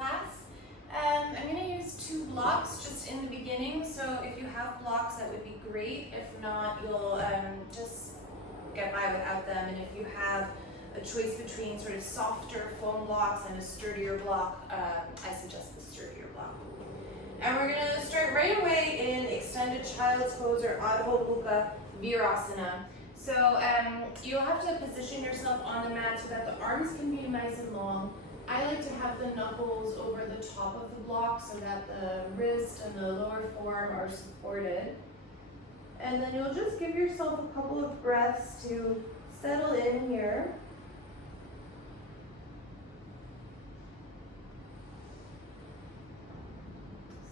class. I'm going to use 2 blocks just in the beginning, so if you have blocks that would be great. If not, you'll just get by without them. And if you have a choice between sort of softer foam blocks and a sturdier block, I suggest the sturdier block. And we're going to start right away in extended child's pose or Ardha Virasana. So you'll have to position yourself on the mat so that the arms can be nice and long. I like to have the knuckles over the top of the block so that the wrist and the lower forearm are supported. And then you'll just give yourself a couple of breaths to settle in here.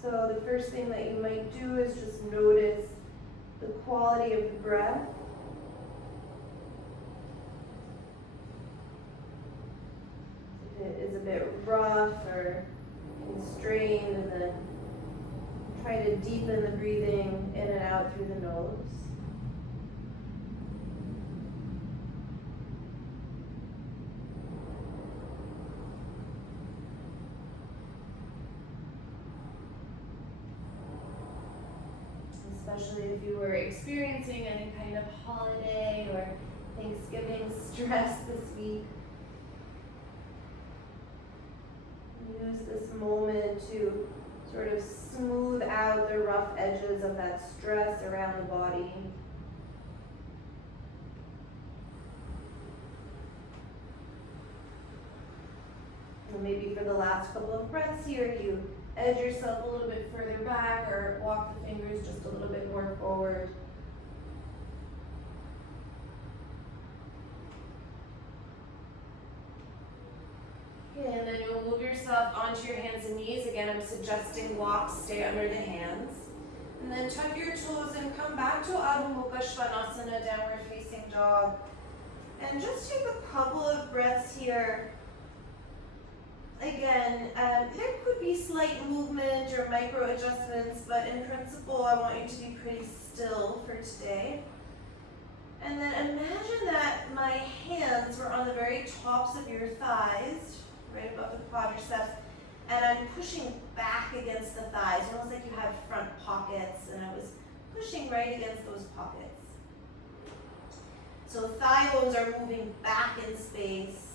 So the first thing that you might do is just notice the quality of the breath. If it is a bit rough or constrained, and then try to deepen the breathing in and out through the nose. Especially if you were experiencing any kind of holiday or Thanksgiving stress this week. Use this moment to sort of smooth out the rough edges of that stress around the body. And maybe for the last couple of breaths here, you edge yourself a little bit further back or walk the fingers just a little bit more forward. Okay, and then you'll move yourself onto your hands and knees. Again, I'm suggesting blocks stay under the hands. And then tuck your toes and come back to Ardha Virasana, downward facing dog. And just take a couple of breaths here. Again, there could be slight movement or micro adjustments, but in principle, I want you to be pretty still for today. And then imagine that my hands were on the very tops of your thighs, right above the quadriceps, and I'm pushing back against the thighs, almost like you have front pockets, and I was pushing right against those pockets. So thigh bones are moving back in space.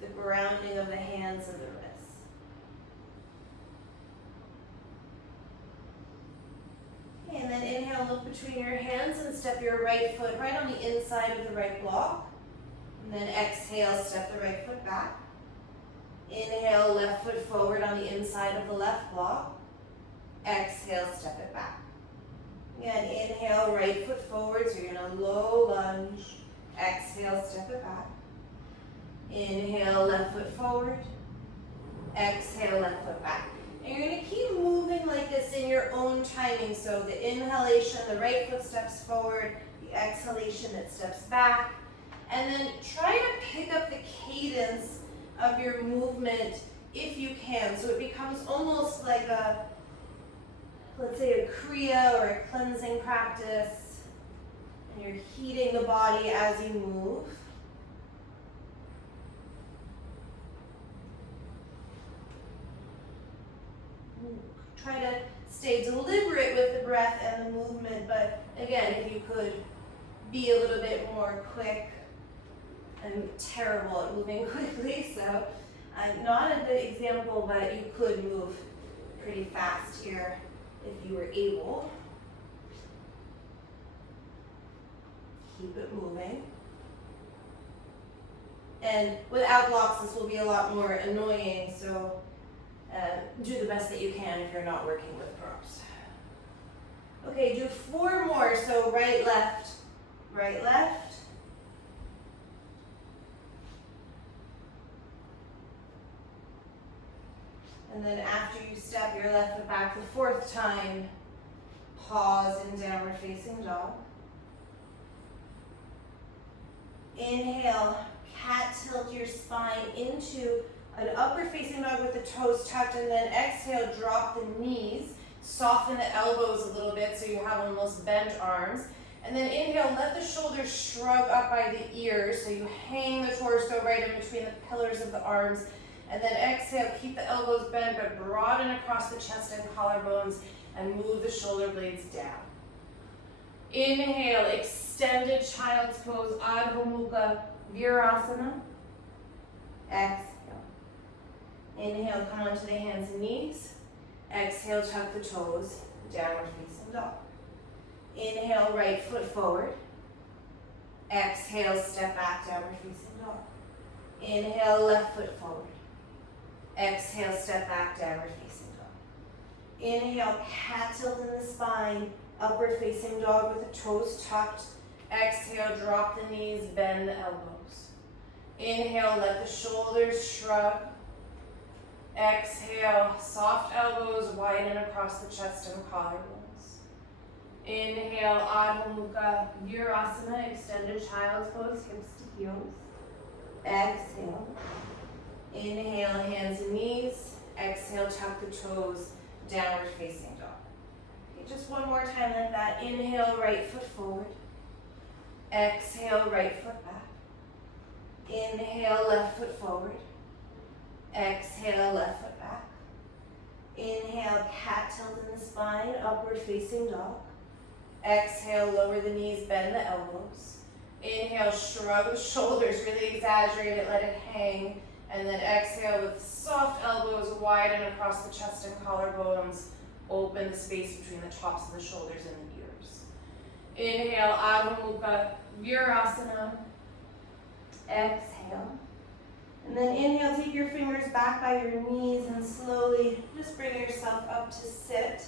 The grounding of the hands and the wrists. Okay, and then inhale, look between your hands and step your right foot right on the inside of the right block. And then exhale, step the right foot back. Inhale, left foot forward on the inside of the left block. Exhale, step it back. Again, inhale, right foot forward, so you're in a low lunge. Exhale, step it back. Inhale, left foot forward. Exhale, left foot back. And you're going to keep moving like this in your own timing. So the inhalation, the right foot steps forward. The exhalation, it steps back. And then try to pick up the cadence of your movement if you can. So it becomes almost like a, let's say, a kriya or a cleansing practice. And you're heating the body as you move. Try to stay deliberate with the breath and the movement, but again, if you could be a little bit more quick. I'm terrible at moving quickly, so I'm not a good example, but you could move pretty fast here if you were able. Keep it moving. And without blocks, this will be a lot more annoying, so do the best that you can if you're not working with props. Okay, do 4 more. So right, left, right, left. And then after you step your left foot back the 4th time, pause in downward facing dog. Inhale, cat tilt your spine into an upper facing dog with the toes tucked, and then exhale, drop the knees, soften the elbows a little bit so you have almost bent arms. And then inhale, let the shoulders shrug up by the ears so you hang the torso right in between the pillars of the arms. And then exhale, keep the elbows bent, but broaden across the chest and collarbones and move the shoulder blades down. Inhale, extended child's pose, Ardha Virasana. Exhale. Inhale, come onto the hands and knees. Exhale, tuck the toes, downward facing dog. Inhale, right foot forward. Exhale, step back, downward facing dog. Inhale, left foot forward. Exhale, step back, downward facing dog. Inhale, cat tilt in the spine, upward facing dog with the toes tucked. Exhale, drop the knees, bend the elbows. Inhale, let the shoulders shrug. Exhale, soft elbows widen across the chest and collarbones. Inhale, Ardha Virasana, extended child's pose, hips to heels. Exhale. Inhale, hands and knees. Exhale, tuck the toes, downward facing dog. Okay, just one more time like that. Inhale, right foot forward. Exhale, right foot back. Inhale, left foot forward. Exhale, left foot back. Inhale, cat tilt in the spine, upward facing dog. Exhale, lower the knees, bend the elbows. Inhale, shrug the shoulders, really exaggerate it, let it hang. And then exhale with soft elbows, widen across the chest and collarbones. Open the space between the tops of the shoulders and the ears. Inhale, Ardha Virasana. Exhale. And then inhale, take your fingers back by your knees and slowly just bring yourself up to sit.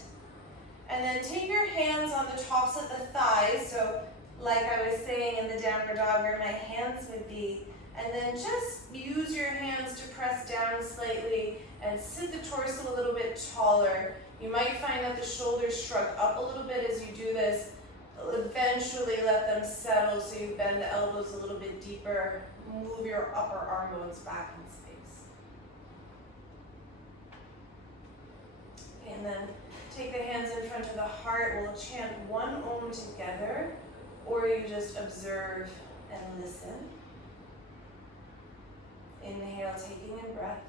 And then take your hands on the tops of the thighs. So like I was saying in the downward dog where my hands would be. And then just use your hands to press down slightly and sit the torso a little bit taller. You might find that the shoulders shrug up a little bit as you do this. Eventually let them settle so you bend the elbows a little bit deeper. Move your upper arm bones back in space. And then take the hands in front of the heart. We'll chant one Om together, or you just observe and listen. Inhale, taking in breath.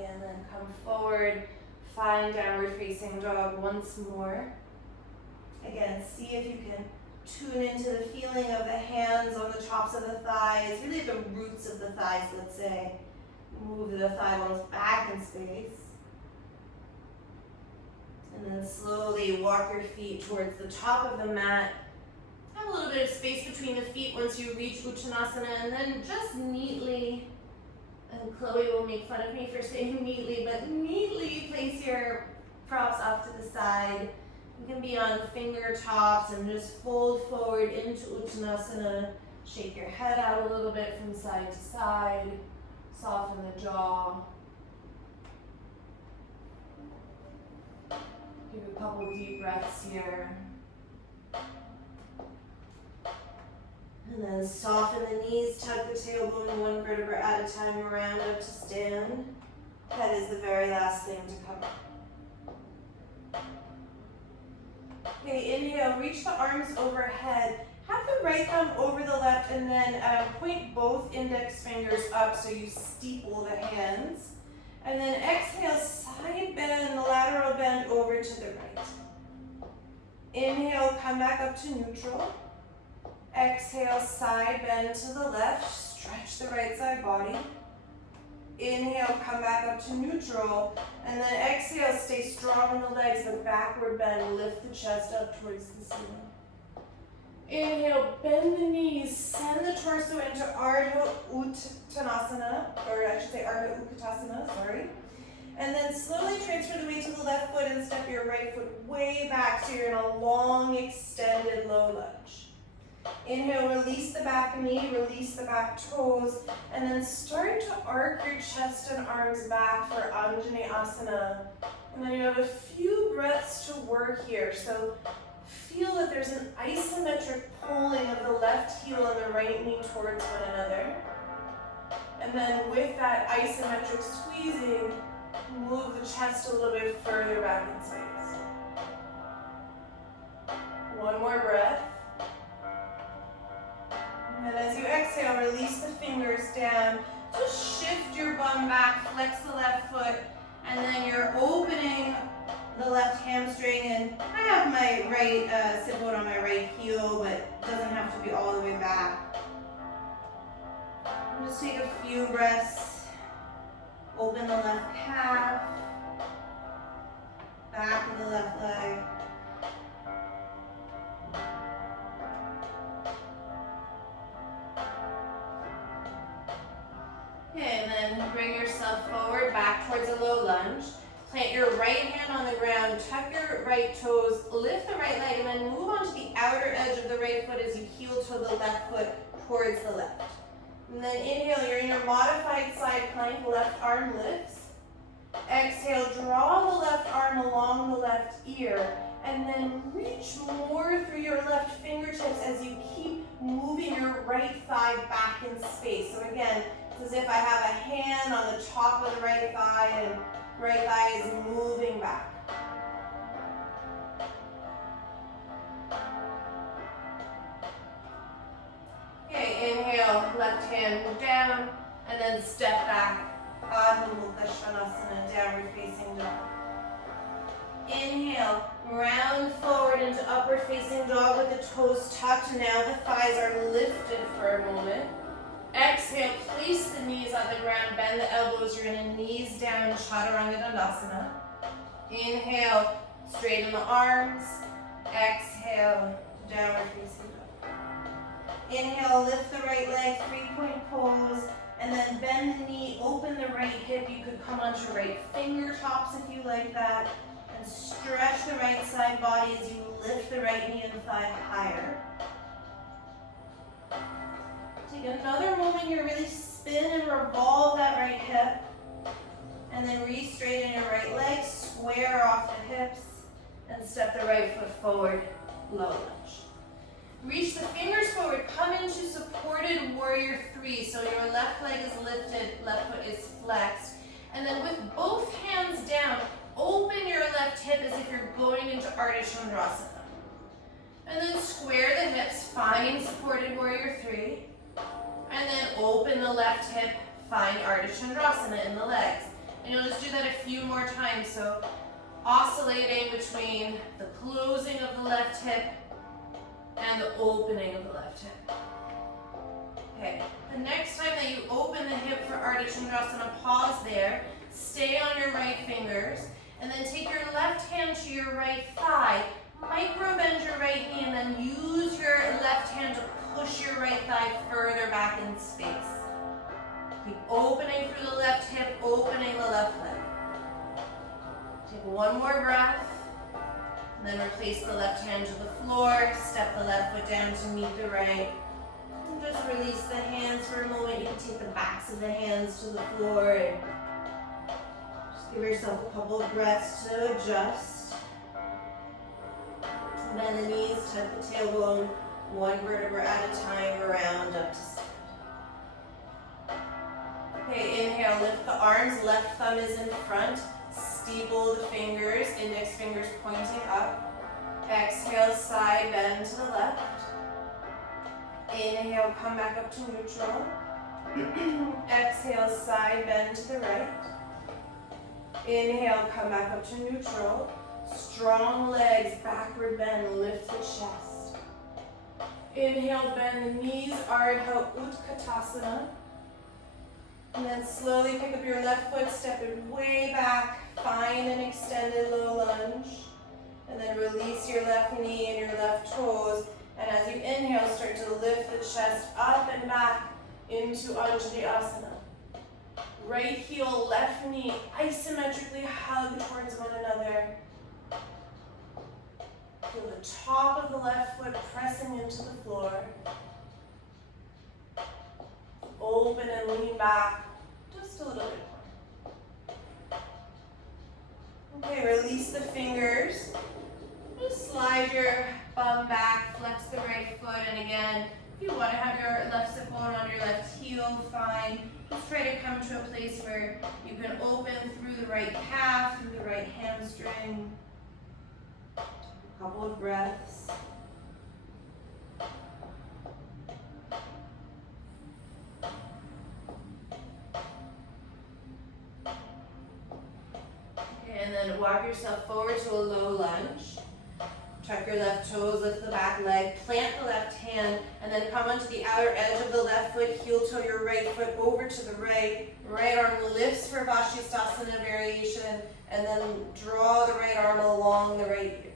And then come forward, find downward facing dog once more. Again, see if you can tune into the feeling of the hands on the tops of the thighs, really the roots of the thighs, let's say. Move the thigh bones back in space. And then slowly walk your feet towards the top of the mat. Have a little bit of space between the feet once you reach Uttanasana, and then just neatly, and Chloe will make fun of me for saying neatly, but neatly place your props off to the side. You can be on finger tops and just fold forward into Uttanasana. Shake your head out a little bit from side to side. Soften the jaw. Give a couple deep breaths here. And then soften the knees, tuck the tailbone one vertebra at a time around up to stand. That is the very last thing to come up. Okay, inhale, reach the arms overhead. Have the right thumb over the left and then point both index fingers up so you steeple the hands. And then exhale, side bend, lateral bend over to the right. Inhale, come back up to neutral. Exhale, side bend to the left, stretch the right side body. Inhale, come back up to neutral, and then exhale, stay strong in the legs, but backward bend, lift the chest up towards the ceiling. Inhale, bend the knees, send the torso into Ardha Uttanasana, or I should say Ardha Uttanasana, sorry. And then slowly transfer the weight to the left foot and step your right foot way back so you're in a long, extended low lunge. Inhale, release the back knee, release the back toes, and then start to arc your chest and arms back for Anjaneyasana. And then you have a few breaths to work here. So feel that there's an isometric pulling of the left heel and the right knee towards one another. And then with that isometric squeezing, move the chest a little bit further back in space. One more breath. And then as you exhale, release the fingers down. Just shift your bum back, flex the left foot, and then you're opening the left hamstring. And I have my right sit bone on my right heel, but it doesn't have to be all the way back. And just take a few breaths. Open the left calf, back of the left leg. Okay, and then bring yourself forward, back towards a low lunge. Plant your right hand on the ground, tuck your right toes, lift the right leg, and then move onto the outer edge of the right foot as you heel toe the left foot towards the left. And then inhale, you're in your modified side plank, left arm lifts. Exhale, draw the left arm along the left ear, and then reach more through your left fingertips as you keep moving your right thigh back in space. So again, it's as if I have a hand on the top of the right thigh and right thigh is moving back. Okay, inhale, left hand move down, and then step back. Ardha Virasana, downward facing dog. Inhale, round forward into upward facing dog with the toes tucked. Now the thighs are lifted for a moment. Exhale, place the knees on the ground, bend the elbows. You're going to knees down, Chaturanga Dandasana. Inhale, straighten the arms. Exhale, downward facing dog. Inhale, lift the right leg, 3-point pose. And then bend the knee, open the right hip. You could come onto right finger tops if you like that. And stretch the right side body as you lift the right knee and thigh higher. Take another moment here, really spin and revolve that right hip. And then re-straighten your right leg, square off the hips, and step the right foot forward, low lunge. Reach the fingers forward, come into supported warrior 3. So your left leg is lifted, left foot is flexed. And then with both hands down, open your left hip as if you're going into Ardha Virasana. And then square the hips, find supported warrior 3. And then open the left hip, find Ardha Virasana in the legs. And you'll just do that a few more times. So oscillating between the closing of the left hip and the opening of the left hip. Okay, the next time that you open the hip for Ardha Virasana, pause there, stay on your right fingers, and then take your left hand to your right thigh, micro bend your right knee, and then use your left hand to push your right thigh further back in space. Keep opening through the left hip, opening the left leg. Take one more breath. And then replace the left hand to the floor, step the left foot down to meet the right. And just release the hands for a moment. You can take the backs of the hands to the floor and just give yourself a couple of breaths to adjust. Bend the knees, tuck the tailbone, one vertebra at a time, round up to stand. Okay, inhale, lift the arms, left thumb is in front. Steeple the fingers, index fingers pointing up. Exhale, side bend to the left. Inhale, come back up to neutral. Exhale, side bend to the right. Inhale, come back up to neutral. Strong legs, backward bend, lift the chest. Inhale, bend the knees, Ardha Utkatasana. And then slowly pick up your left foot, step it way back, find an extended low lunge. And then release your left knee and your left toes. And as you inhale, start to lift the chest up and back into Ashistasana. Right heel, left knee, isometrically hug towards one another. Feel the top of the left foot pressing into the floor. Open and lean back just a little bit more. Okay, release the fingers. Just slide your bum back, flex the right foot, and again, if you want to have your left sit bone on your left heel, fine. Just try to come to a place where you can open through the right calf, through the right hamstring. A couple of breaths. Okay, and then walk yourself forward to a low lunge. Tuck your left toes, lift the back leg, plant the left hand, and then come onto the outer edge of the left foot, heel toe your right foot over to the right. Right arm lifts for Ashistasana variation, and then draw the right arm along the right ear.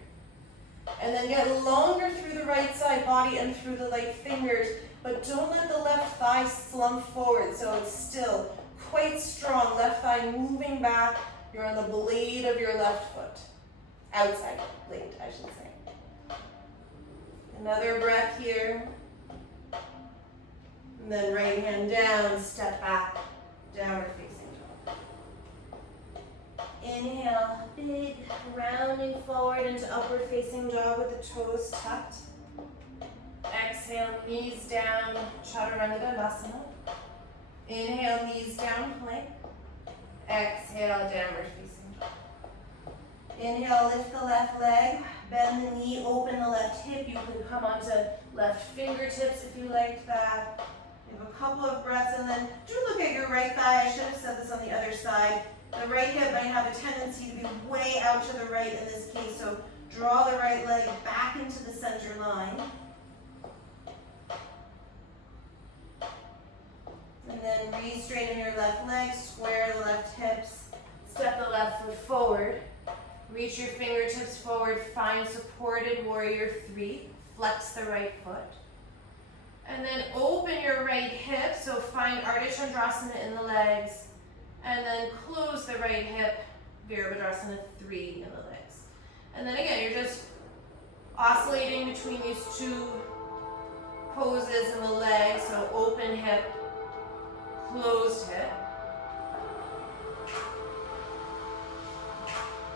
And then get longer through the right side body and through the light fingers, but don't let the left thigh slump forward, so it's still quite strong. Left thigh moving back, you're on the blade of your left foot. Outside blade, I should say. Another breath here. And then right hand down, step back, downward facing dog. Inhale, big, rounding forward into upward facing dog with the toes tucked. Exhale, knees down, Chaturanga Dandasana. Inhale, knees down, plank. Exhale, downward facing dog. Inhale, lift the left leg, bend the knee, open the left hip. You can come onto left fingertips if you liked that. You have a couple of breaths, and then do look at your right thigh. I should have said this on the other side. The right hip might have a tendency to be way out to the right in this case, so draw the right leg back into the center line. And then re-straighten your left leg, square the left hips, step the left foot forward. Reach your fingertips forward, find supported warrior 3, flex the right foot. And then open your right hip, so find Ardha Virasana in the legs. And then close the right hip, Virabhadrasana 3 in the legs. And then again, you're just oscillating between these two poses in the legs, so open hip, closed hip.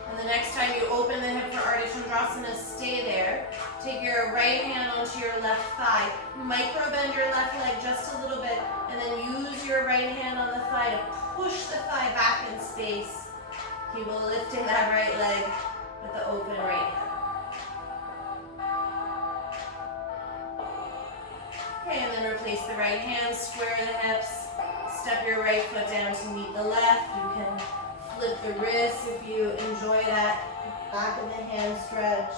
And the next time you open the hip for Ardha Virasana, stay there. Take your right hand onto your left thigh. Micro bend your left leg just a little bit, and then use your right hand on the thigh to push the thigh back in space. Keep lifting that right leg with the open right hip. Okay, and then replace the right hand, square the hips, step your right foot down to meet the left. You can flip the wrists if you enjoy that back of the hand stretch.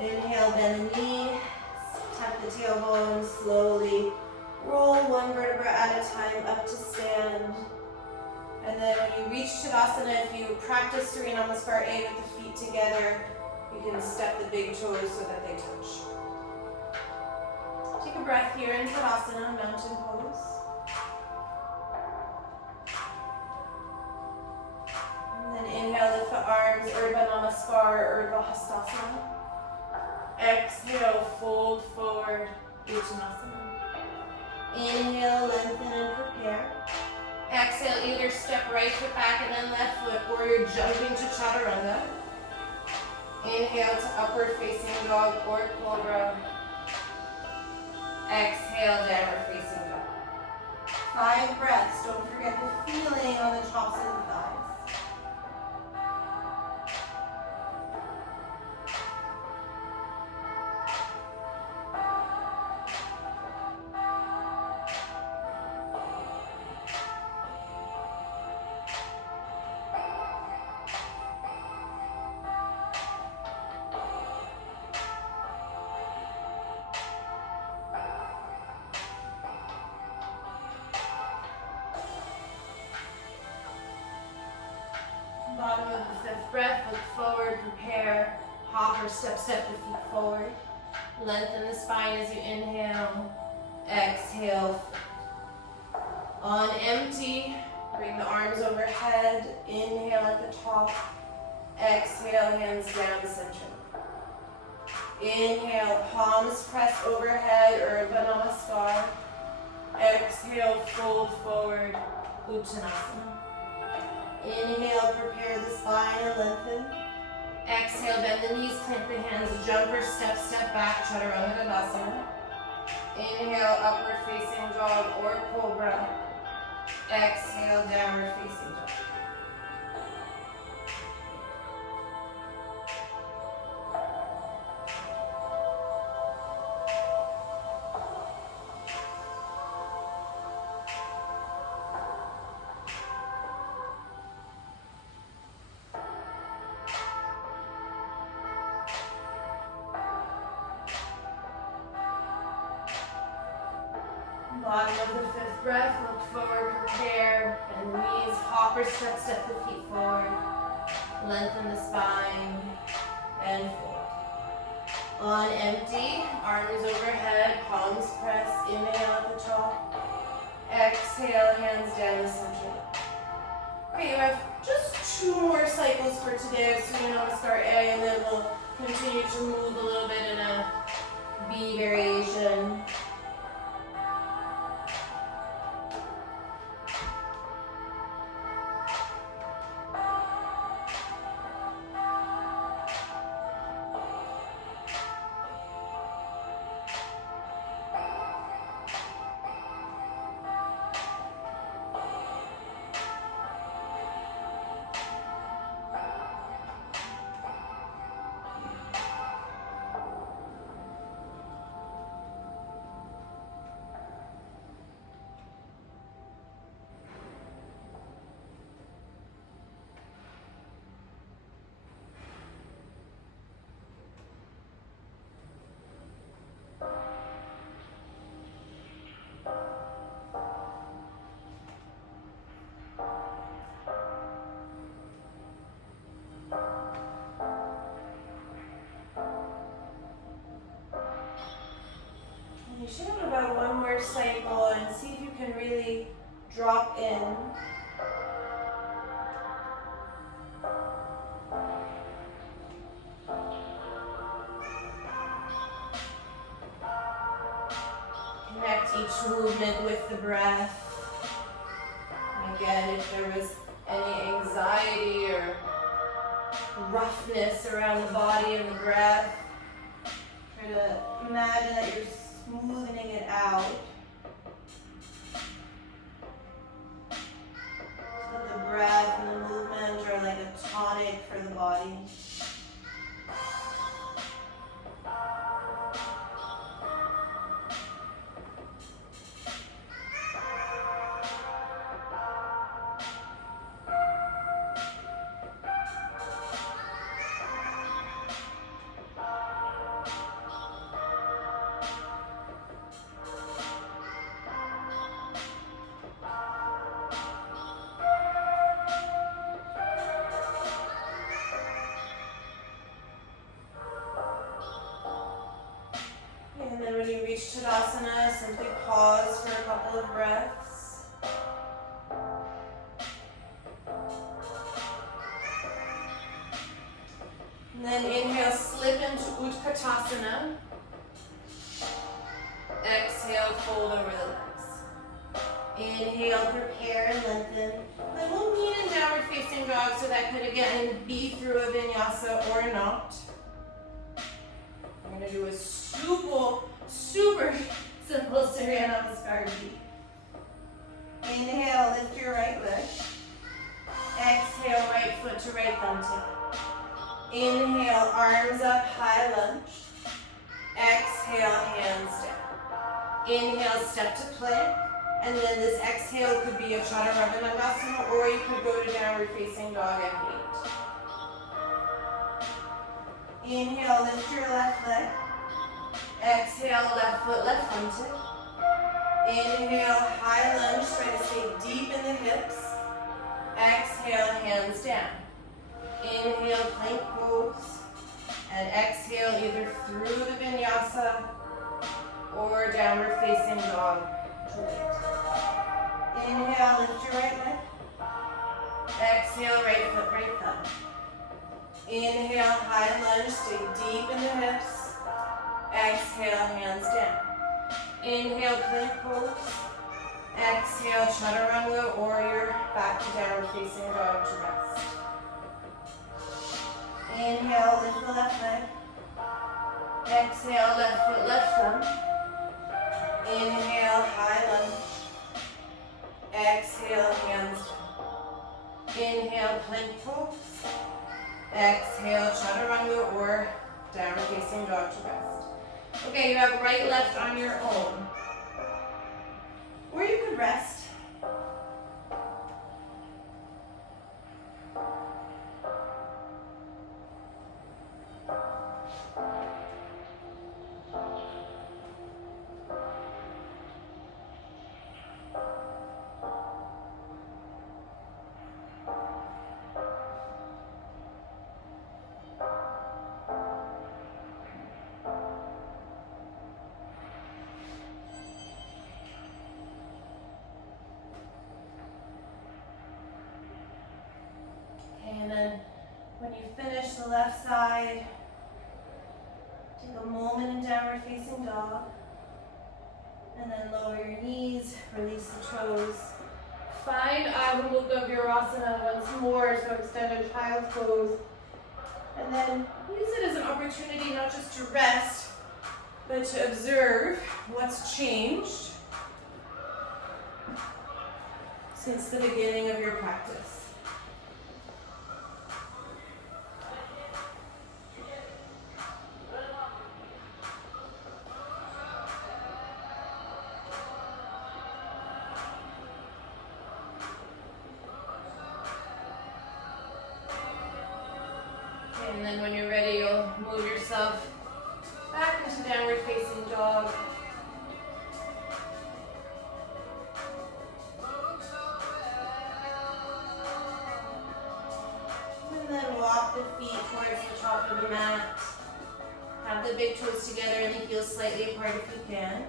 Inhale, bend the knee, tuck the tailbone, slowly roll one vertebra at a time up to stand. And then when you reach Shavasana, if you practice Surya Namaskar A with the feet together, you can step the big toes so that they touch. Take a breath here in Shavasana, mountain pose. And then inhale, lift the arms, Ardha Namaskar, Ardha Hastasana. Exhale, fold forward, Uttanasana. Inhale, lengthen and prepare. Exhale, either step right foot back and then left foot, or you're jumping to Chaturanga. Inhale to upward facing dog or cobra. Exhale, downward facing dog. 5 breaths. Don't forget the feeling on the tops of the thighs. Bottom of the 5th breath, look forward, prepare, hop or step the feet forward. Lengthen the spine as you inhale, exhale. On empty, bring the arms overhead, inhale at the top, exhale, hands down center. Inhale, palms press overhead, Ardha Namaskar. Exhale, fold forward, Uttanasana. Inhale, prepare the spine and lengthen. Exhale, bend the knees, plant the hands, jumper, step, step back, Chaturanga. Inhale, upward facing dog or cobra. Exhale, downward facing dog. Bottom of the fifth breath, look forward, prepare, bend the knees, hopper, step, step the feet forward, lengthen the spine, and forward. On empty, arms overhead, palms press, inhale at the top, exhale, hands down the center. Okay, you have just 2 more cycles for today, so Surya Namaskar A, and then we'll continue to move a little bit in a B variation. You should have about 1 more cycle and see if you can really drop in. Connect each movement with the breath. And again, if there was any anxiety or roughness around the body and the breath, try to imagine that you're smoothing it out. So that the breath and the movement are like a tonic for the body. When you reach Ashistasana, simply pause for a couple of breaths. And then inhale, slip into Utkatasana. Exhale, fold over the legs. Inhale, prepare and lengthen. Then we'll meet in downward facing dog, so that could again be through a vinyasa or not. I'm going to do a super simple Surya Namaskar beat. Inhale, lift your right leg. Exhale, right foot to right thumb tip. Inhale, arms up, high lunge. Exhale, hands down. Inhale, step to plank. And then this exhale could be a Chaturanga, or you could go to downward facing dog and meet. Inhale, lift your left leg. Exhale, left foot, left thumb tip. Inhale, high lunge, try to stay deep in the hips. Exhale, hands down. Inhale, plank pose. And exhale either through the vinyasa or downward facing dog to wait. Inhale, lift your right leg. Exhale, right foot, right thumb. Inhale, high lunge, stay deep in the hips. Exhale, hands down. Inhale, plank pose. Exhale, Chaturanga, or you're back to downward facing dog to rest. Inhale, lift the left leg. Exhale, left foot, left thumb. Inhale, high lunge. Exhale, hands down. Inhale, plank pose. Exhale, chaturanga or downward facing dog to rest. Okay, you have right, left on your own. Or you could rest. And then when you finish the left side, take a moment in downward facing dog. And then lower your knees, release the toes. Find Ardha Virasana once more, so extended child's pose. And then use it as an opportunity not just to rest, but to observe what's changed since the beginning of your practice. And then when you're ready, you'll move yourself back into downward facing dog. And then walk the feet towards the top of the mat. Have the big toes together and the heels slightly apart if you can.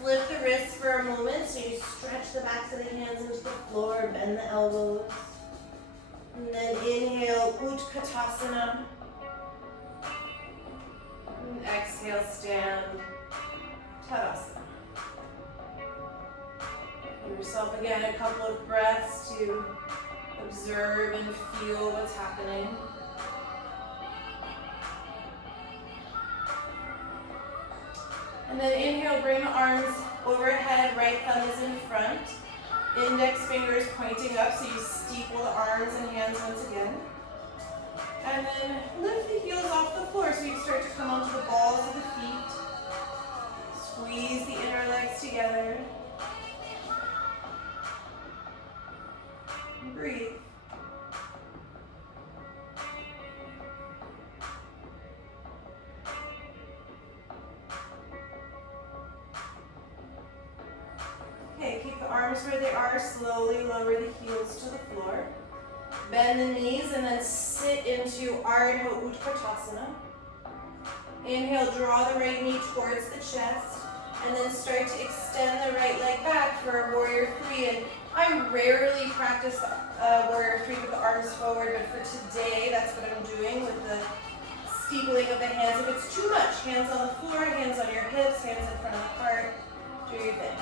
Flip the wrists for a moment so you stretch the backs of the hands into the floor, bend the elbows. And then inhale, Utkatasana. And exhale, stand, Tadasana. Give yourself again a couple of breaths to observe and feel what's happening. And then inhale, bring the arms overhead, right thumb is in front. Index fingers pointing up, so you steeple the arms and hands once again. And then lift the heels off the floor, so you start to come onto the balls of the feet. Squeeze the inner legs together. And breathe. Okay, keep the arms where they are. Slowly lower the heels to the floor. Bend the knees and then sit into Ardha Virasana. Inhale, draw the right knee towards the chest. And then start to extend the right leg back for Warrior 3. And I rarely practice Warrior 3 with the arms forward, but for today, that's what I'm doing with the steepling of the hands. If it's too much, hands on the floor, hands on your hips, hands in front of the heart, do your thing.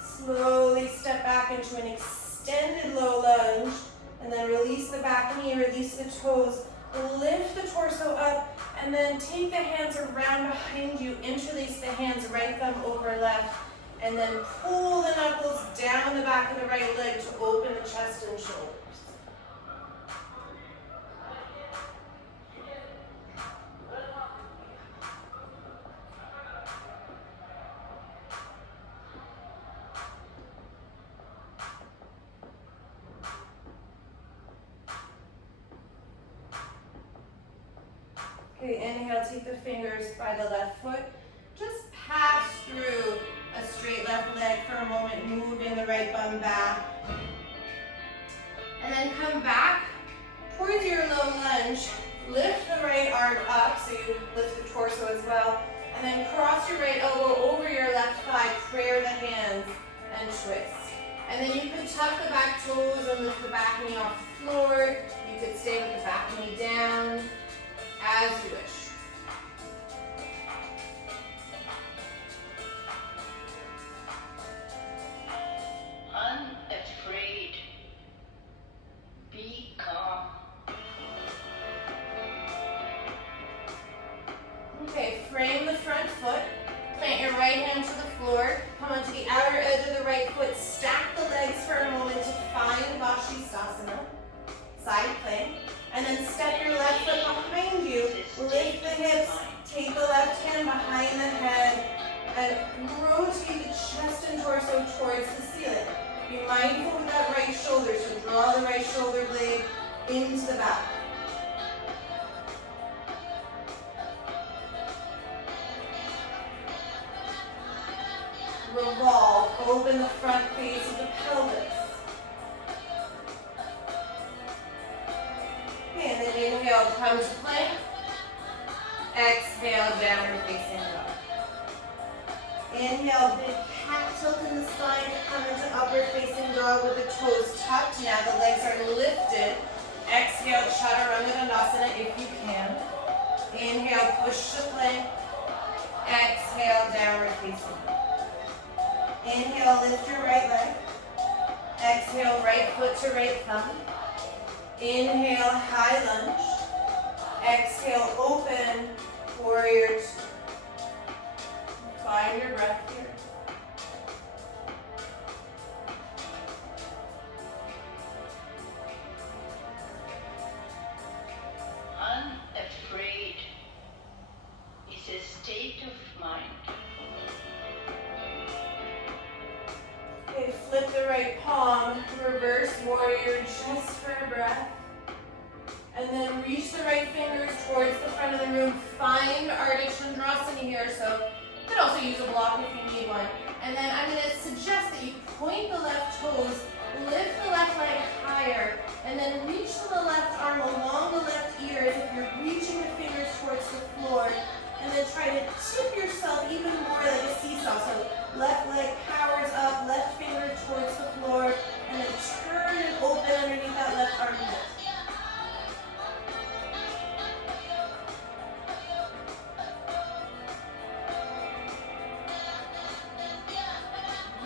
Slowly step back into an extended low lunge, and then release the back knee, release the toes, lift the torso up, and then take the hands around behind you, interlace the hands, right thumb over left, and then pull the knuckles down the back of the right leg to open the chest and shoulders. Okay, inhale, take the fingers by the left foot. Just pass through a straight left leg for a moment, moving the right bum back. And then come back towards your low lunge. Lift the right arm up, so you lift the torso as well. And then cross your right elbow over your left thigh, prayer the hands, and twist. And then you can tuck the back toes and lift the back knee off the floor. You could stay with the back knee down, as you wish. Okay, frame the front foot. Plant your right hand to the floor. Come onto the outer edge of the right foot. Stack the legs for a moment to find Ashistasana. Side plank. And then step your left foot behind you. Lift the hips. Take the left hand behind the head. And rotate the chest and torso towards the ceiling. Be mindful of that right shoulder. So draw the right shoulder blade into the back. Revolve, open the front face of the pelvis. Okay, and then inhale, come to plank. Exhale, downward facing dog. Inhale, big cat tilt in the spine. Come into upward facing dog with the toes tucked. Now the legs are lifted. Exhale, chaturanga dandasana if you can. Inhale, push to plank. Exhale, downward facing dog. Inhale, lift your right leg. Exhale, right foot to right thumb. Inhale, high lunge. Exhale, open, warrior two. Find your breath here. Unafraid is a state of mind. Okay, flip the right palm, reverse warrior just for a breath. And then reach the right fingers towards the front of the room. Find Ardha Virasana here, so you could also use a block if you need one. And then I'm going to suggest that you point the left toes, lift the left leg higher, and then reach the left arm along the left ear as if you're reaching the fingers towards the floor. And then try to tip yourself even more like a seesaw. So left leg powers up, left finger towards the floor, and then turn and open underneath that left armpit.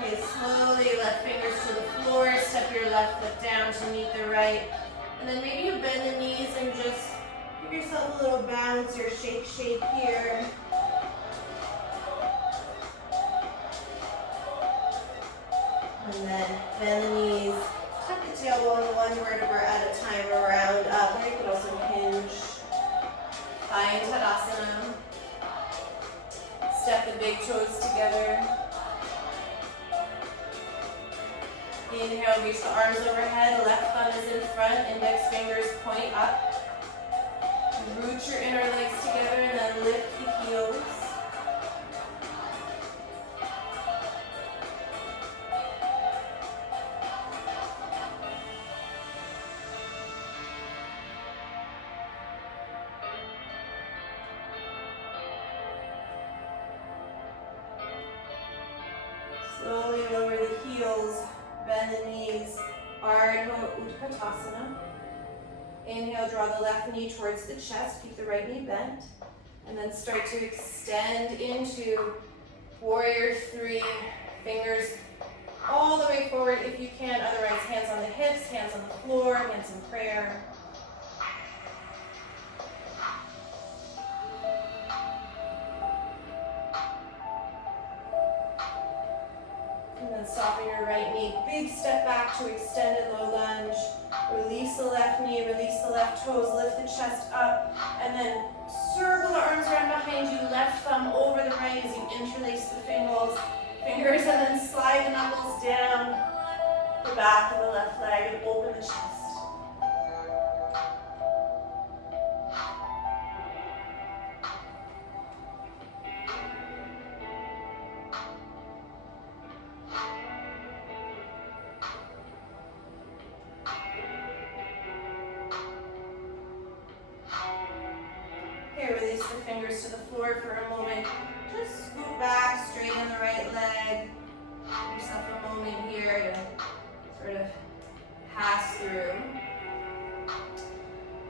Okay, slowly left fingers to the floor, step your left foot down to meet the right. And then maybe you bend the knees and just give yourself a little bounce or shake here. And then bend the knees, tuck the tailbone one vertebra at a time, round up. Or you could also hinge. Find Tadasana. Step the big toes together. Inhale, reach the arms overhead. Left thumb is in front, index fingers point up. Root your inner legs together and then lift the heels. Slowly lower the heels, bend the knees, Ardha Virasana. Inhale, draw the left knee towards the chest, keep the right knee bent. And then start to extend into warrior three, fingers all the way forward if you can, otherwise hands on the hips, hands on the floor, hands in prayer. And then soften your right knee. Big step back to extended low lunge. Release the left knee, release the left toes, lift the chest up, and then circle the arms around behind you, left thumb over the right as you interlace the fingers, and then slide the knuckles down the back of the left leg and open the chest. Release the fingers to the floor for a moment. Just scoot back, straighten the right leg. Give yourself a moment here to sort of pass through.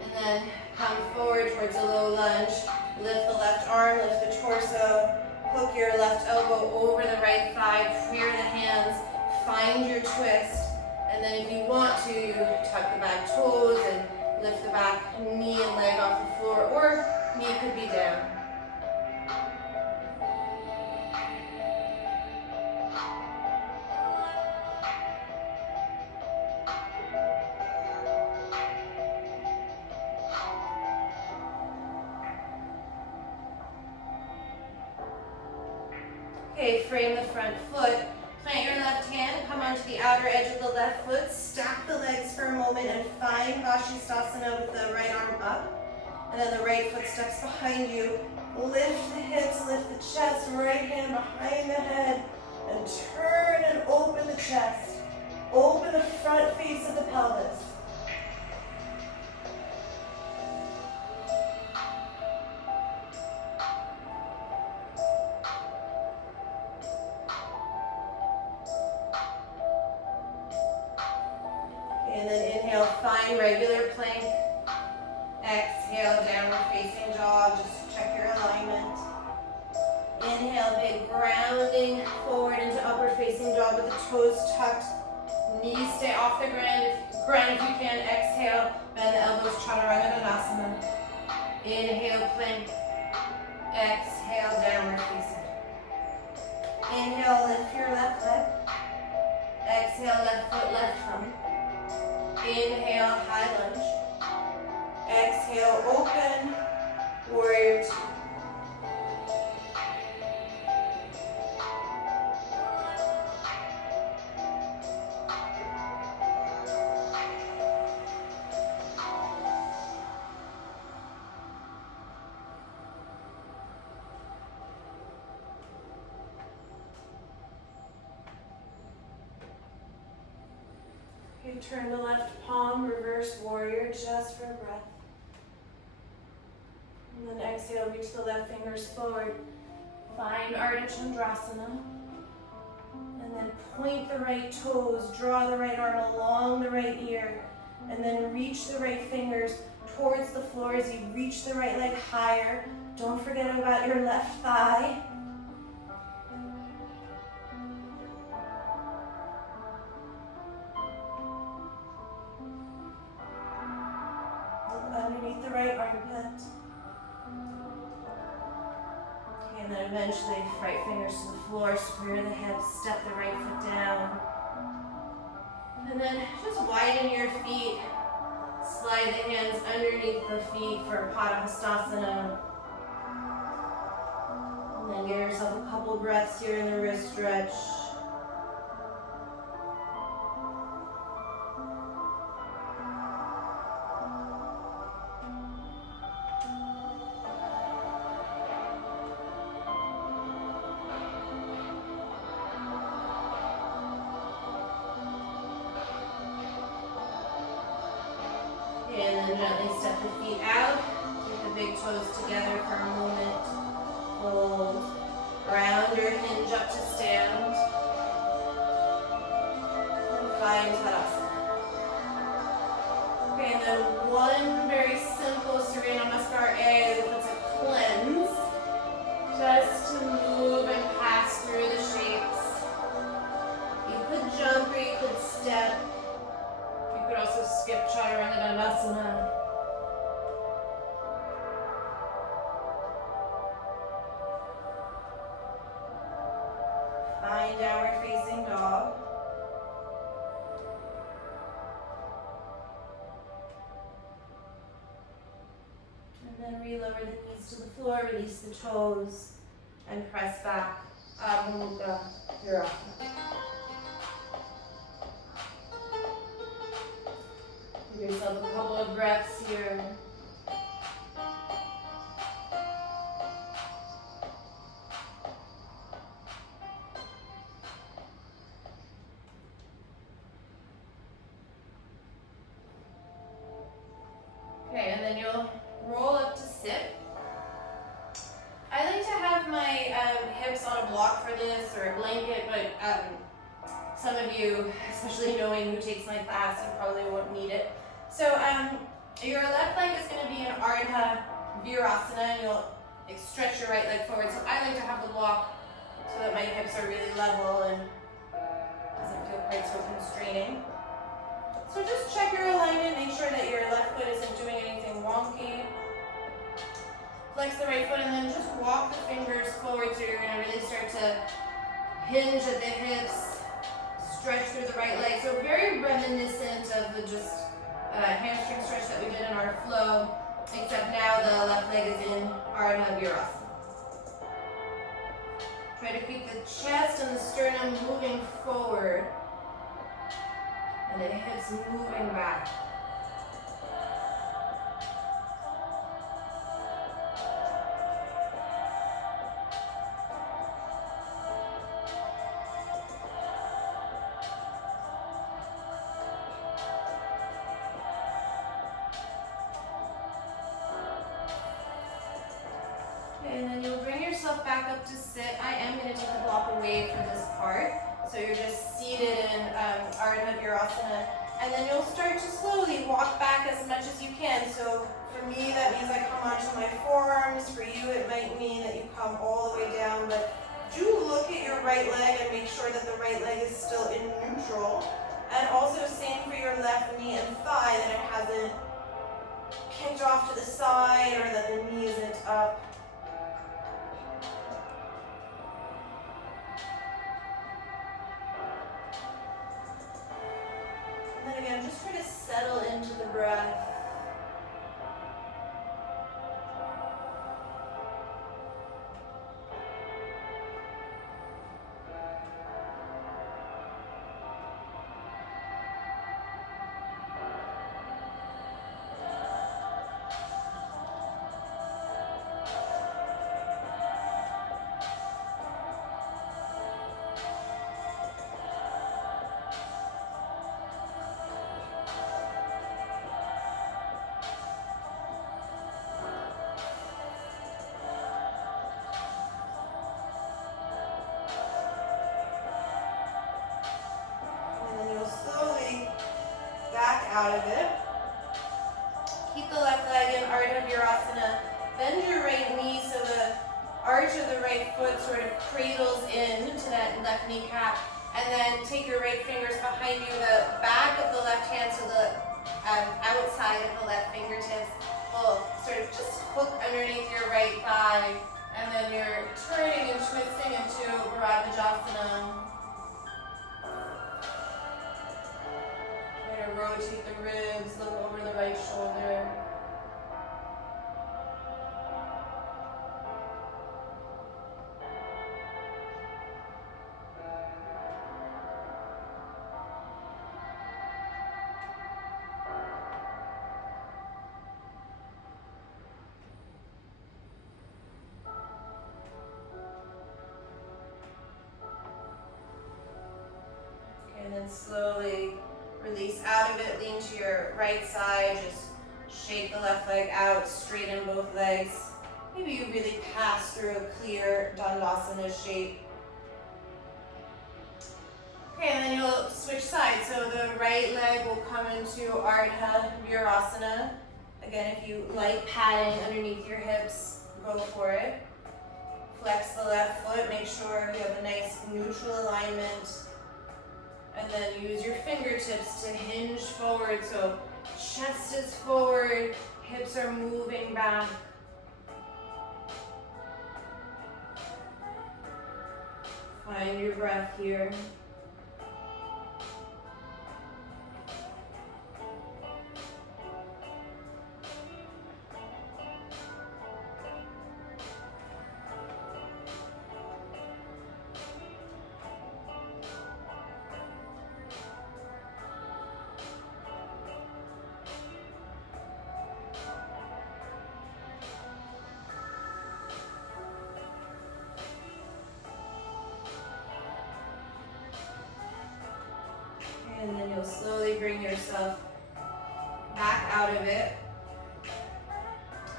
And then come forward towards a low lunge. Lift the left arm, lift the torso. Hook your left elbow over the right thigh. Clear the hands. Find your twist. And then if you want to, you tuck the back toes and Okay, frame the front foot. Plant your left hand, come onto the outer edge of the left foot, stack the legs for a moment and find Ashistasana with the right arm up. And then the right foot steps behind you. Lift the hips, lift the chest, right hand behind the head, and turn and open the chest. Open the front face of the pelvis. And then inhale, find regular plank. Exhale, downward facing dog. Just check your alignment. Inhale, big grounding forward into upward facing dog with the toes tucked. Knees stay off the ground if you can. Exhale, bend the elbows, Chaturanga. Inhale, plank. Exhale, downward facing. Inhale, lift your left leg. Exhale, left foot, left thumb. Inhale, high lunge. Exhale, open, warrior two. Okay, turn the left palm, reverse warrior, just for breath. And then exhale, reach the left fingers forward. Find Ardha Virasana. And then point the right toes, draw the right arm along the right ear. And then reach the right fingers towards the floor as you reach the right leg higher. Don't forget about your left thigh. Look underneath the right armpit. And then eventually, right fingers to the floor, square the hips, step the right foot down. And then just widen your feet. Slide the hands underneath the feet for Ashistasana. And then give yourself a couple breaths here in the wrist stretch. And then gently step the feet out. Get the big toes together for a moment. Hold. Round or hinge up to stand. And find Tadasana. Okay, and then one very simple Surya Namaskar A, that's a cleanse. Just to move and pass through the shapes. You could jump or you could step. You could also skip Chaturanga. Find downward facing dog. And then relower the knees to the floor, release the toes, and press back. Ardha Virasana. Give yourself a couple of breaths here. Okay, and then you'll roll up to sit. I like to have my hips on a block for this or a blanket, but some of you, especially knowing who takes my class, you probably won't need it. So your left leg is going to be in Ardha Virasana, and you'll stretch your right leg forward. So I like to have the block so that my hips are really level and doesn't feel quite so constraining. So just check your alignment, make sure that your left foot isn't doing anything wonky. Flex the right foot and then just walk the fingers forward so you're going to really start to hinge at the hips, stretch through the right leg. So very reminiscent of the just hamstring stretch that we did in our flow, except now the left leg is in Ardha Virasana. Try to keep the chest and the sternum moving forward and the hips moving back. And then you'll bring yourself back up to sit. I am going to take the block away for this part. So you're just seated in Ardha Virasana. And then you'll start to slowly walk back as much as you can. So for me, that means I come onto my forearms. For you, it might mean that you come all the way down. But do look at your right leg and make sure that the right leg is still in neutral. And also same for your left knee and thigh, that it hasn't kicked off to the side or that the knee isn't up. And then again, just try to settle into the breath. Out of it. Keep the left leg in Ardha Virasana. Bend your right knee so the arch of the right foot sort of cradles in to that left kneecap. And then take your right fingers behind you, the back of the left hand, so the outside of the left fingertips will sort of just hook underneath your right thigh. And then you're turning and twisting into Ardha Virasana. Rotate the ribs, look over the right shoulder. Okay, and then slowly release out of it, lean to your right side, just shake the left leg out, straighten both legs. Maybe you really pass through a clear Dandasana shape. Okay, and then you'll switch sides. So the right leg will come into Ardha Virasana. Again, if you like padding underneath your hips, go for it. Flex the left foot, make sure you have a nice neutral alignment. And then use your fingertips to hinge forward, so chest is forward, hips are moving back. Find your breath here. And then you'll slowly bring yourself back out of it.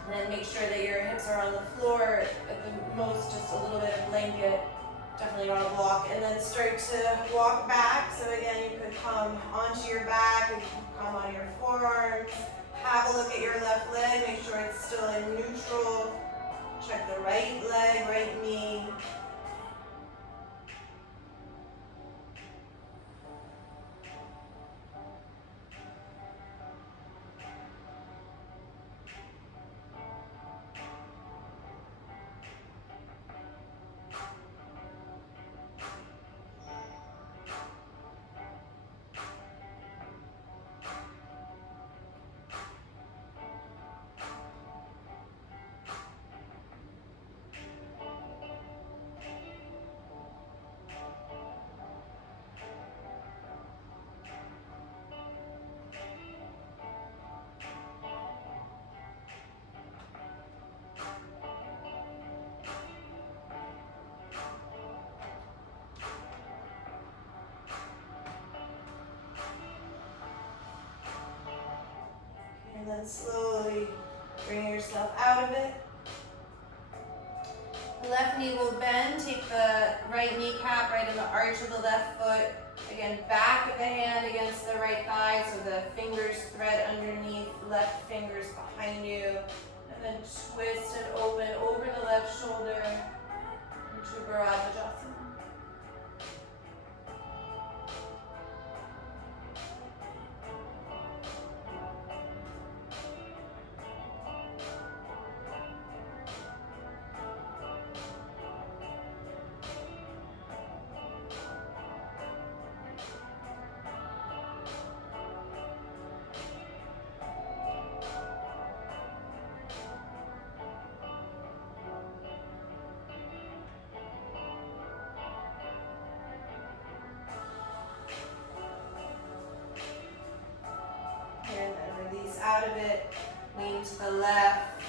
And then make sure that your hips are on the floor, at the most just a little bit of blanket, definitely not a block. And then start to walk back. So again, you could come onto your back, you can come on your forearms. Have a look at your left leg, make sure it's still in neutral. Check the right leg, right knee. And then slowly bring yourself out of it. The left knee will bend. Take the right kneecap right in the arch of the left foot. Again, back of the hand against the right thigh, so the fingers thread underneath, left fingers behind you. And then twist and open over the left shoulder into Ardha Virasana. And then release out of it, lean to the left,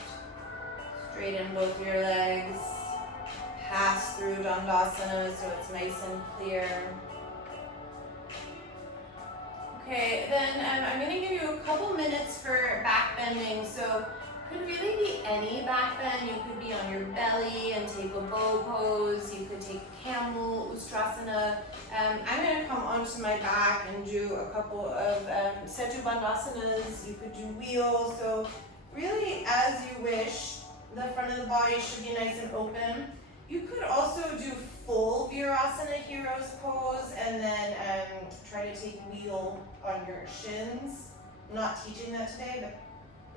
straighten both your legs, pass through Dandasana so it's nice and clear. Okay, then I'm going to give you a couple minutes for back bending. So it could really be any back bend. You could be on your belly and take a bow pose. You could take camel, Ustrasana. I'm going to come onto my back and do a couple of Setu Bandhasanas. You could do wheels. So really, as you wish, the front of the body should be nice and open. You could also do full Virasana Hero's pose and then try to take wheel on your shins. I'm not teaching that today, but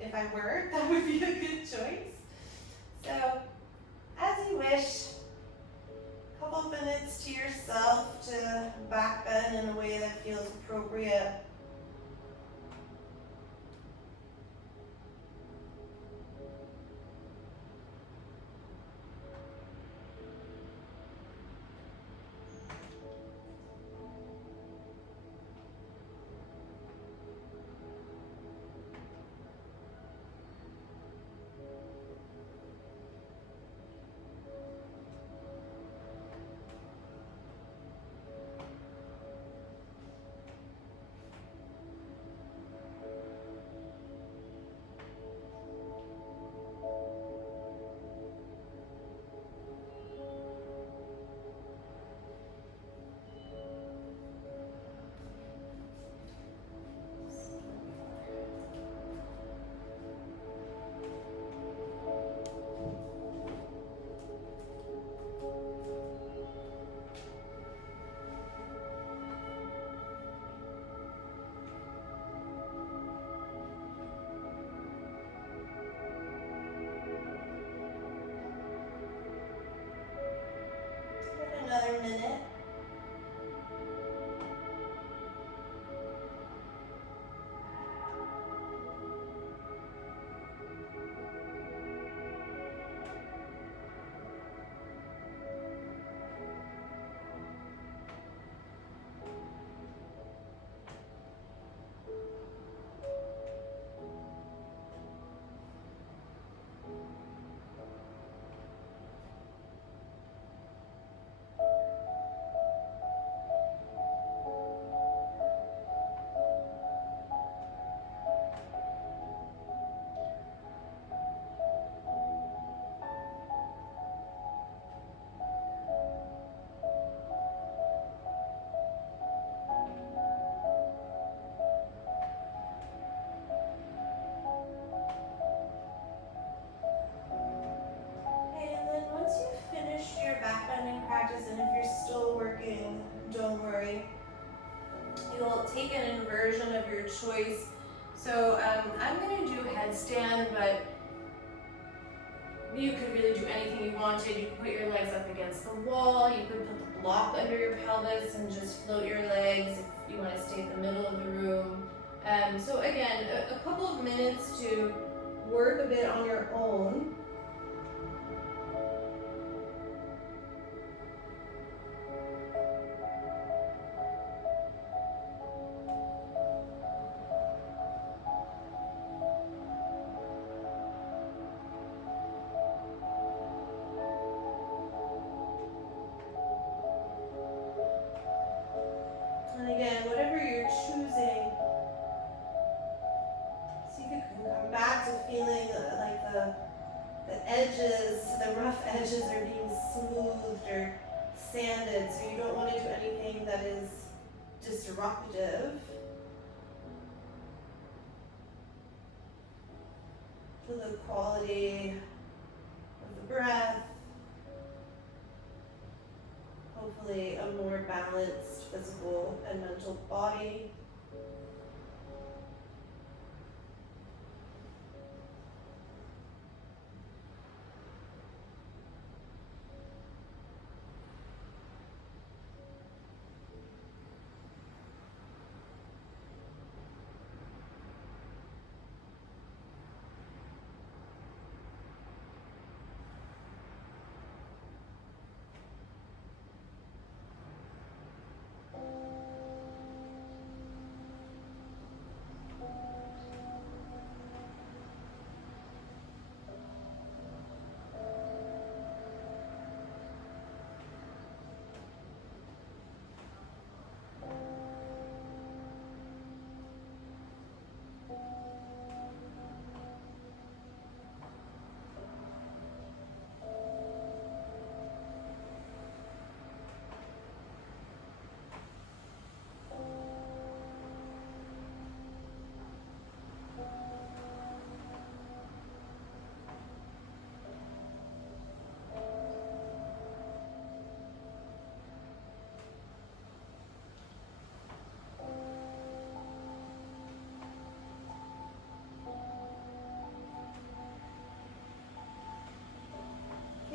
if I were, that would be a good choice. So, as you wish, a couple of minutes to yourself to back bend in a way that feels appropriate. Another minute. And if you're still working, don't worry. You'll take an inversion of your choice. So I'm going to do headstand, but you could really do anything you wanted. You could put your legs up against the wall. You could put the block under your pelvis and just float your legs if you want to stay in the middle of the room. So again, a couple of minutes to work a bit on your own. And again, whatever you're choosing, see if you can the edges, the rough edges are being smoothed or sanded, so you don't want to do anything that is disruptive to the quality of the breath. Hopefully a more balanced physical and mental body.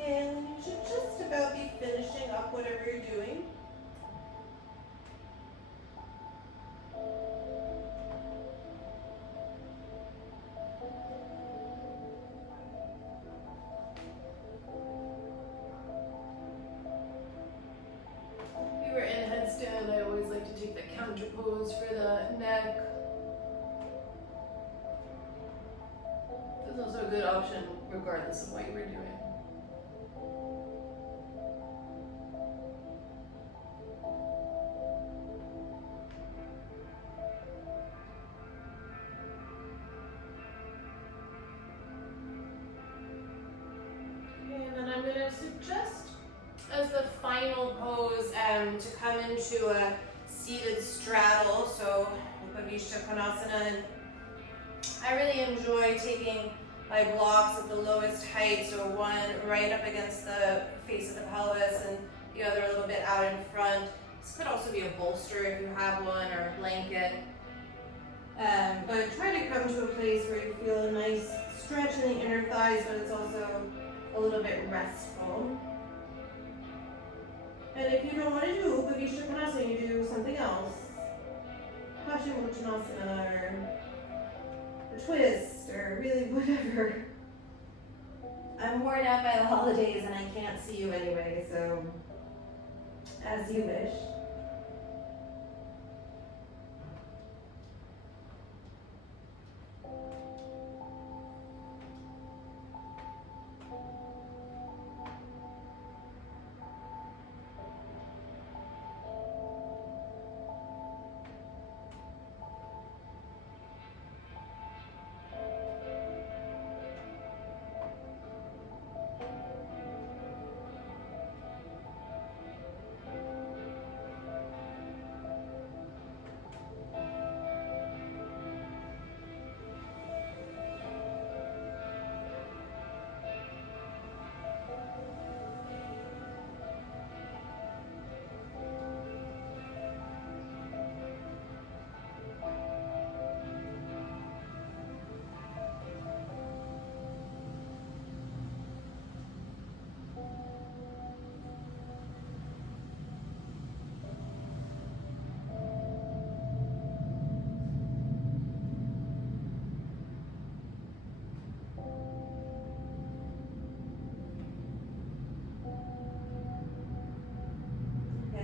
And you should just about be finishing up whatever you're doing. If you were in headstand, I always like to take the counter pose for the neck. It's also a good option regardless of what you were doing. I'm going to suggest as the final pose to come into a seated straddle, so Upavishtakonasana. And I really enjoy taking my blocks at the lowest height, so one right up against the face of the pelvis and the other a little bit out in front. This could also be a bolster if you have one, or a blanket. But try to come to a place where you feel a nice stretch in the inner thighs, but it's also a little bit restful. And if you don't want to do Upavishtakonasana, you do something else. Paschimottanasana or a twist or really whatever. I'm worn out by the holidays and I can't see you anyway, so as you wish.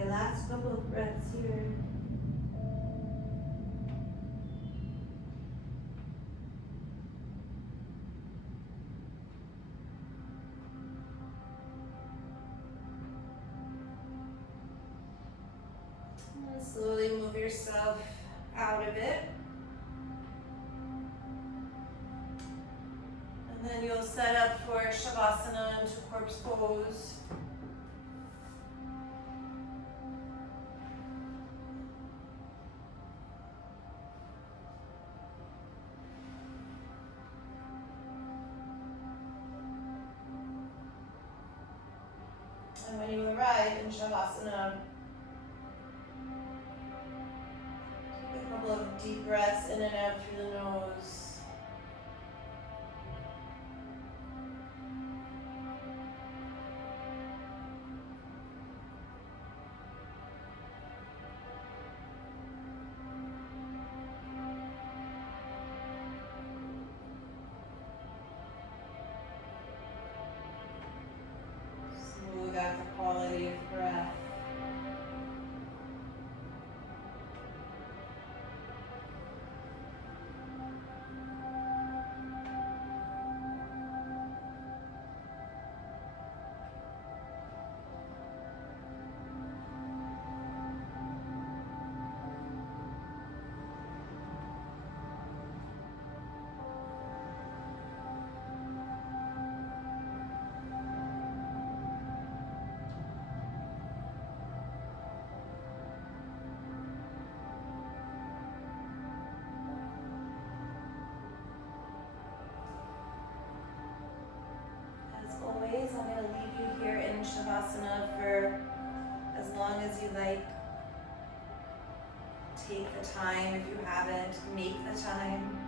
Last couple of breaths here. And slowly move yourself out of it. And And then you'll set up for Shavasana into corpse pose. And when you arrive in Shavasana, take a couple of deep breaths in and out through the nose. Smooth out the quality of breath. Always, I'm going to leave you here in Shavasana for as long as you like. Take the time if you haven't, make the time.